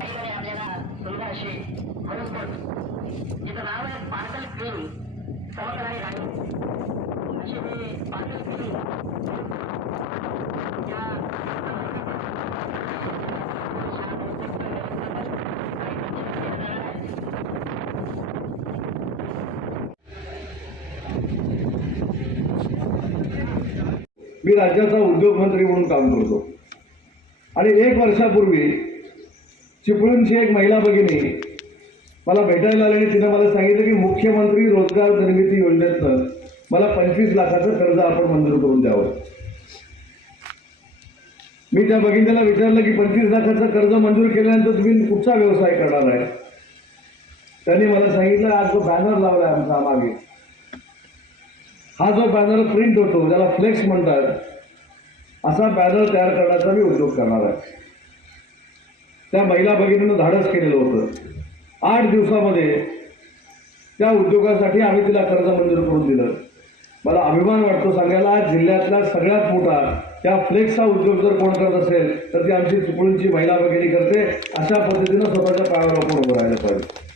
काहीकडे आपल्याला नाव आहे parcel clean सहकारी अशी पार्सल मी राज्याचा उद्योगमंत्री म्हणून काम करतो. आणि एक वर्षापूर्वी चिपळूणची एक महिला भगिनी मला भेटायला आली आणि तिनं मला सांगितलं की मुख्यमंत्री रोजगार निर्मिती योजनेतनं मला पंचवीस लाखाचं कर्ज आपण मंजूर करून द्यावं. मी त्या भगिनीला विचारलं की पंचवीस लाखाचं कर्ज मंजूर केल्यानंतर तुम्ही कुठचा व्यवसाय करणार आहे? त्यांनी मला सांगितलं आज तो बॅनर आहे आमचा मागे. हा जो बॅनर प्रिंट होतो ज्याला फ्लेक्स म्हणतात असा बॅनर तयार करण्याचा मी उद्योग करणार आहे. त्या महिला भगिनीनं धाडस केलेलं होतं. आठ दिवसामध्ये त्या उद्योगासाठी आम्ही तिला कर्ज मंजूर करून दिलं. मला अभिमान वाटतो सांगायला जिल्ह्यातला सगळ्यात मोठा त्या फ्लेक्सचा उद्योग जर कोण करत असेल तर ती आमची चुकळूंची महिला भगिनी करते. अशा पद्धतीनं स्वतःच्या पायावर आपण उभं राहिलं पाहिजे.